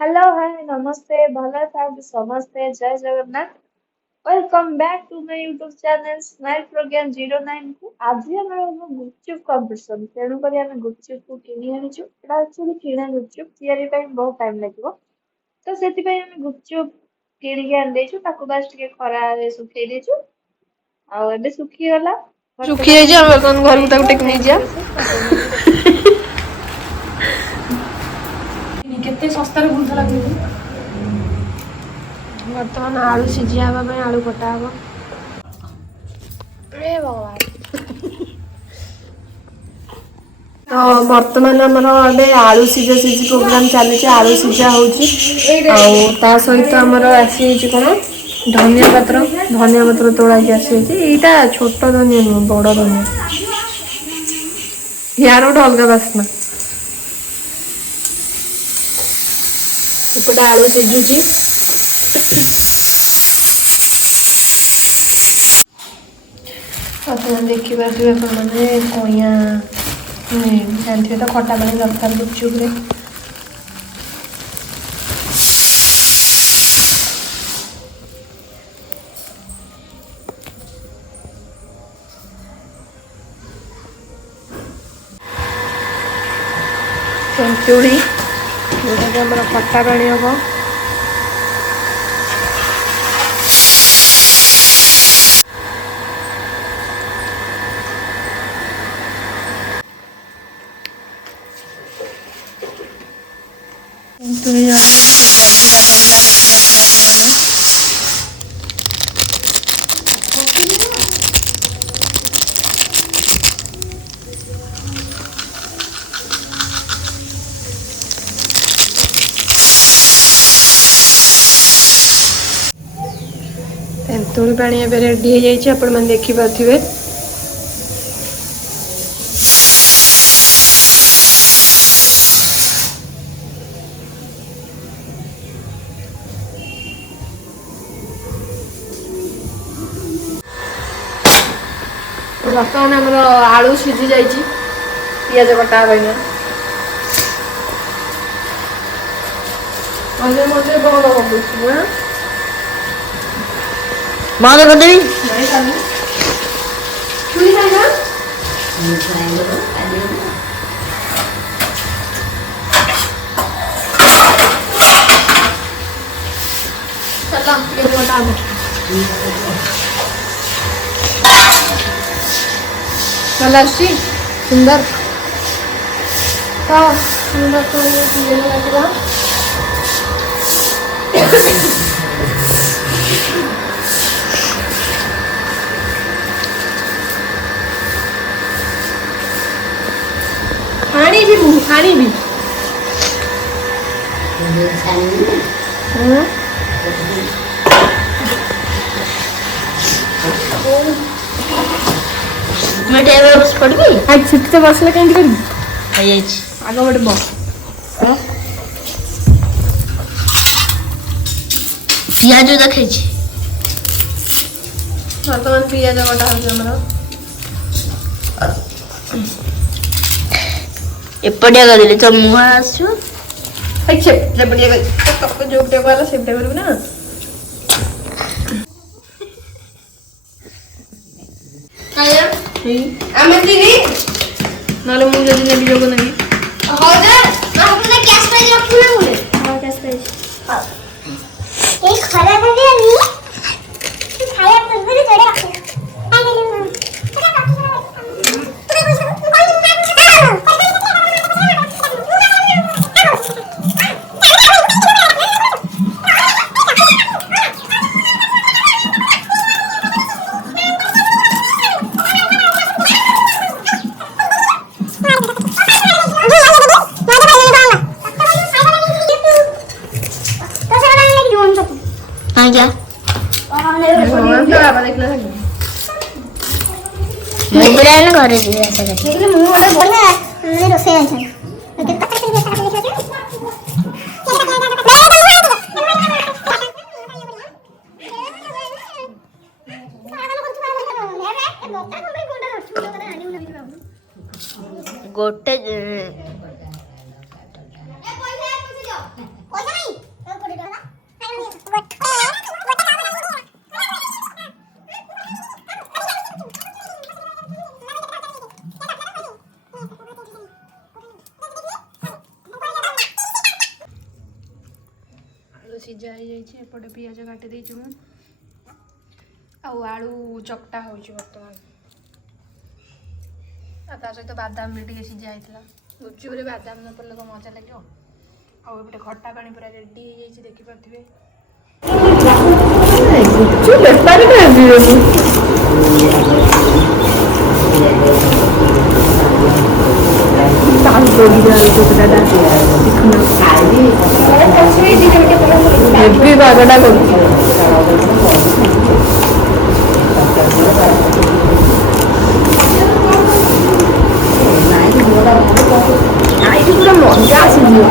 Hello hi नमस्ते भला था समस्ते जय Jagannath welcome back to my YouTube channel smile Pragyan 09 को आज हम गुपचुप कंपटीशन तेणु करी हम गुपचुप को किनी आनिछु एटा एक्चुअली किना गुपचुप तयारी टाइम बहुत टाइम लागिवो तो सेति पई हम गुपचुप किनी के आन देछु ताको बस टिके खरा रे सुखै देछु आ एबे सुखी गला सुखी है जे हम घर को टेक नहीं जा केते सस्ता रे बुझा लागले बर्तमान आलू सीझा हवा आलू कटा हवा तो बर्तमान आमर ए आलू सीझा सीझी प्रोग्राम चली आलू सीझा होता सहित आमर आसी कौन धनिया पत्र तोड़ा आसी यहाँ छोट धनिया नुह बड़ धनिया यार गोटे अलग बास्ना एपटे आलू सीझुची आप देखिए कइया जानते तो खटा पानी दरकार गुपचुप रे तेंतुड़ी जोटा कि खटा पानी हम तेंतुड़ी जल्दी गाधेला देखिए तेंतुड़ी पानी ए रेडी हो जाइए आपण मैंने देखिपे बर्तमान आमर आलू सीझी जा पिज कटा पाइना मजे मजे बंद कर बंद कर देवी छुरी खाएगा चला पिज कटा भल सुंदर सुंदर तो लगा खानी भी खानी भी मैं टेबल बस पड़ गई आज छुट्टी तो बसले कहीं करी आइज आगे बड़े बस पियाज देखे छी बर्तमान पियाज कटा हमर एपटिया कर दिले तो मुहा आसु अच्छा जब बढ़िया तो जो टेबल वाला सेम टेबल ना आया आमे दिनी नाले मु जदी नेबी जोग नहीं हो जा आपने कैश प्राइस रखू ना मुझे हां कैश प्राइस हां एक खरा कर दिया नी खाया तो मेरे चढ़े रखे मुबड़ाने करे दिया ऐसा करके मु वाला बढ़िया ये रोसे है गोटे सीझा हो जाए पियाज काटी देती मु आलू चकटा हो बर्तमान सहित बादाम भी टे सीझा होता गुपचुप बादाम न पड़े तो मजा लगे आउटे खट्टा पानी पूरा रेडी हो जाए देखिपे बागटा कर पूरा मजा आसी मजा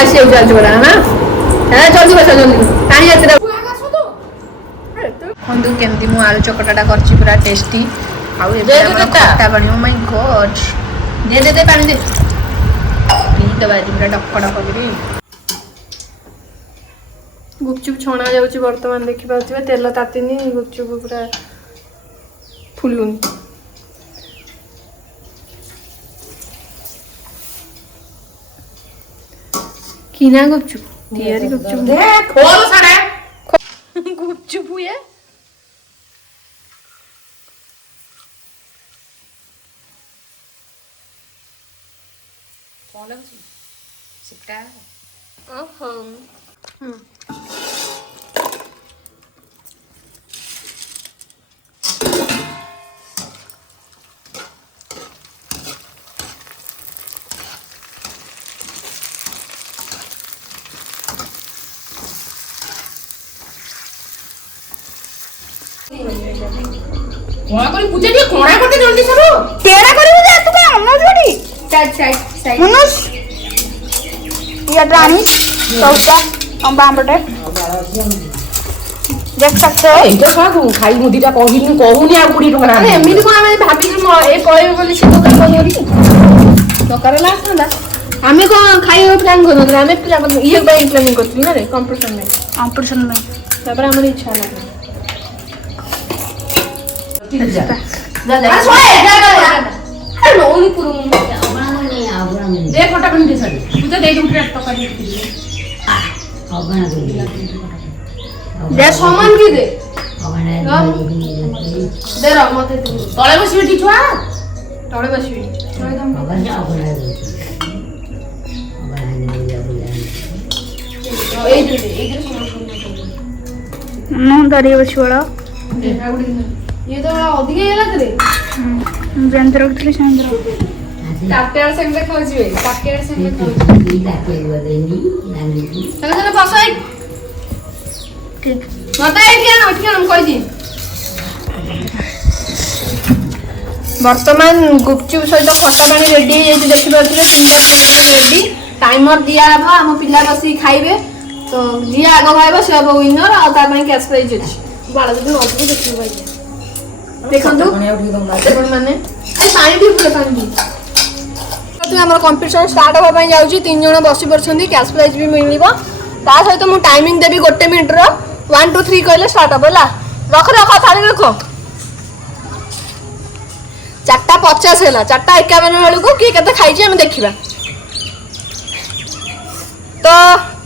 आसी है ना जल्दी बस जल्दी पानी आते खंदु केमती मु आलू चकटाटा करछि पूरा टेस्टी आउ एबे खट्टा पानी ओ माय गॉड दे पानी दे पी दबा दी पूरा डक्कड़ा करबी गुपचुप छणा जाउछि वर्तमान देखि पाथिबे तेल तातिनी गुपचुप पूरा फुलुनी किना गुपचुप तियारी गुपचुप दे खोल सारे गुपचुप हुए कौन लग सिक्का ओहो कोणा करी पूजा दी कोणा करते जल्दी सब केड़ा करी पूजा तू का मनोज बडी साइड मनोज ये ड्रामी सौता हम बांबटे देख सकते हो ए तो काकू खाई मुदीटा कहिनी कहूनी आ गुडी टोकरा अरे एमिति को आमे भाबी ए कहबे बोली से तो कहबोरी टोकरा लासना आमे को खाई प्लान करन आमे प्लान ये बाय प्लानिंग करथि ना रे कंपटीशन में तबरा हमर इच्छा ना समान की दे मत तले बस छुआ तले बस ये तो अधिक हेला तरे बेंद्र रखले चंद्र काकेर संगे खोजिबे काकेर संगे खोजिबे काके बदेनी नानी चला बसाई ठीक मता एठी हम कहि दी वर्तमान गुपचुप सहित खट्टा पानी रेडी हो जाई देखि परथिले तीनटा खट्टा रेडी टाइमर दिया बा हम पिला बसी खाइबे तो जी आगो खाइबो से अब विनर आ ता पई कैश प्राइज अछि बाला जदी नथि देखि भाई देखंतु देखन माने ए पानी भी पूरा पानी तो हमर कंपटीशन स्टार्ट होबा पई जाउची तीन जण बसी परछंदी कैश प्राइज भी मिलिबो ता सहित मु टाइमिंग देबी 1 मिनिट रो 1 2 3 कहले स्टार्ट होबला रख थाली रख 4:50 होला 4:51 बेलू को की केते खाइची हम देखिबा तो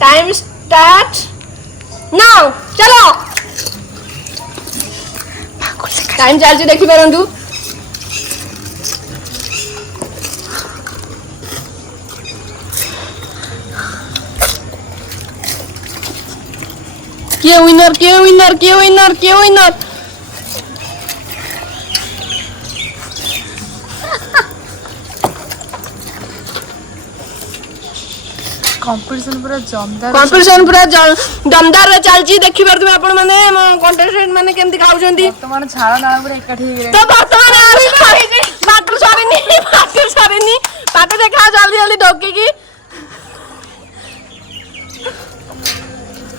टाइम स्टार्ट नाउ चलो टाइम चलती देखी पारंतु किए विनर किए विनर किए विनर किए विनर कंपटीशन पूरा जमदार कंपटीशन पूरा दमदार रे चलची देखि पार तुम आपण माने कंटेस्टेंट माने केमती खाउछंती वर्तमान झाड़ नाल पूरा एकाठी हे तो वर्तमान बाटू सरेनी बाटू देखा जल्दी जल्दी ढोकी की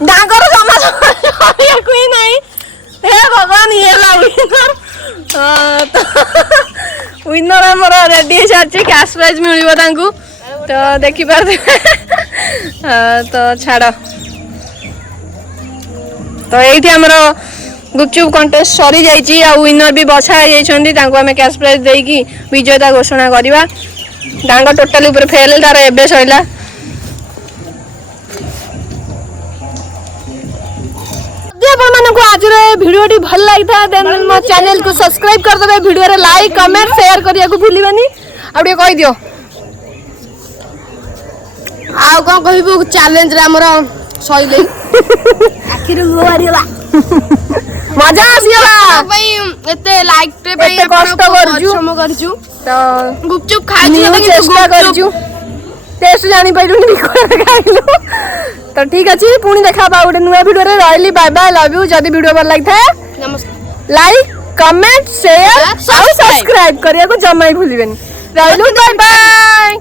डांगर समाज कोई नहीं हे भगवान ये ला विनर तो विनर हमर रेडी है साची कैश प्राइज मिलिबो तांकू तो देखि पार तो छाड़ तो ये हमर गुपचुप कंटेस्ट सरी जाइए आ विनर भी बछा जाइए आम कैश प्राइज देकी विजेता घोषणा करवा डांग टोटाली ऊपर फेल तार एबे सइला आज भिडियो भल लगी था देन मो चैनल को सब्सक्राइब कर देबे वीडियो रे लाइक कमेंट शेयर करिया को भूलिबानी आ कहि दियो आ कोन कहबो चैलेंज रे हमर सइले आखिर लुआ मारिला मजा आसिला भाई एते लाइक रे भाई कष्ट करजु तो गुपचुप खाइ चेष्टा करजु टेस्ट जानी पाइलुनी खाइलु तो ठीक अछि पुणी देखा बा गोटे नुआ वीडियो रे रहली बाय बाय लव यू जदी वीडियो भल लागि था नमस्कार लाइक कमेंट शेयर और सब्सक्राइब करिया को जम्मा ही भूलिबेनी रहलु बाय बाय।